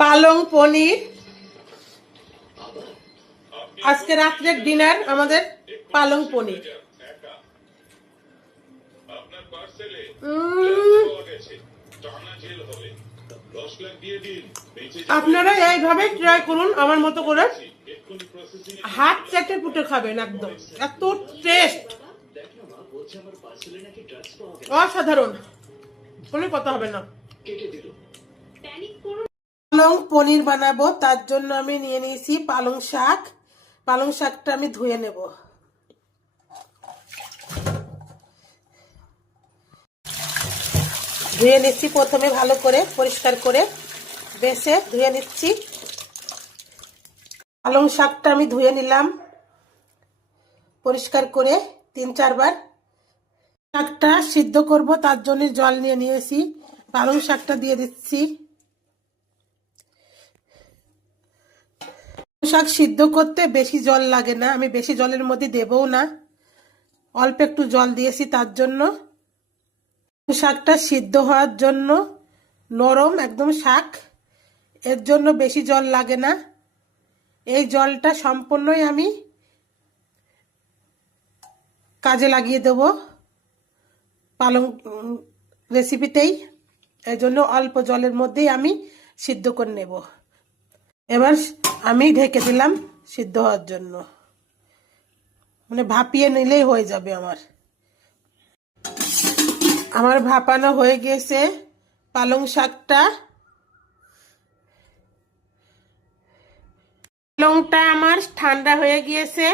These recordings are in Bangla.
পালং পনির। আজকে রাত্রের ডিনার আমাদের পালং পনির। আপনারা এইভাবে ট্রাই করুন আমার মতো করে, হাত চেটে পুটে খাবেন, একদম এত টেস্ট, অসাধারণ, কোনো কথা হবে না। পালং পনির বানাবো, তার জন্য আমি নিয়ে নিয়েছি পালং শাক। পালং শাকটা আমি ধুয়ে নেব। ধুয়ে নিচ্ছি, প্রথমে ভালো করে পরিষ্কার করে বেছে ধুয়ে নিচ্ছি। পালং শাকটা আমি ধুয়ে নিলাম পরিষ্কার করে ৩-৪ বার। শাকটা সিদ্ধ করব, তার জন্য জল নিয়ে নিয়েছি। পালং শাকটা দিয়ে দিচ্ছি। শাক সিদ্ধ করতে বেশি জল লাগে না, আমি বেশি জলের মধ্যে দেবও না, অল্প একটু জল দিয়েছি। তার জন্য শাকটা সিদ্ধ হওয়ার জন্য, নরম একদম শাক, এর জন্য বেশি জল লাগে না। এই জলটা সম্পূর্ণই আমি কাজে লাগিয়ে দেব পালং রেসিপিতেই, এই জন্য অল্প জলের মধ্যেই আমি সিদ্ধ করে নেব। এবার আমি ঢেকে দিলাম সিদ্ধ হওয়ার জন্য, মানে ভাপিয়ে নিলেই হয়ে যাবে। আমার ভাপানো হয়ে গেছে পালং শাকটা। পালংটা আমার ঠান্ডা হয়ে গিয়েছে।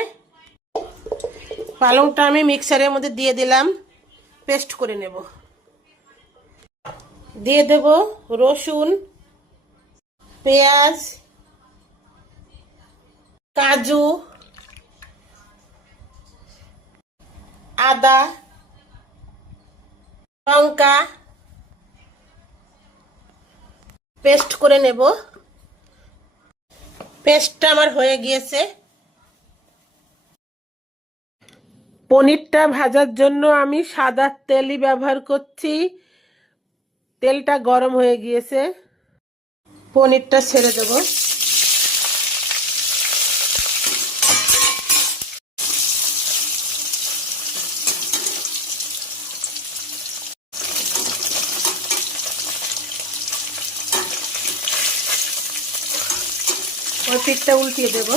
পালংটা আমি মিক্সারের মধ্যে দিয়ে দিলাম, পেস্ট করে নেব। দিয়ে দেব রসুন, পেঁয়াজ, কাজু, আদা, লঙ্কা পেস্ট করে নেব। পেস্টটা আমার হয়ে গিয়েছে। পনিরটা ভাজার জন্য আমি সাদা তেলই ব্যবহার করছি। তেলটা গরম হয়ে গিয়েছে, পনিরটা ছেড়ে দেব। ওই পিঠটা উল্টিয়ে দেব।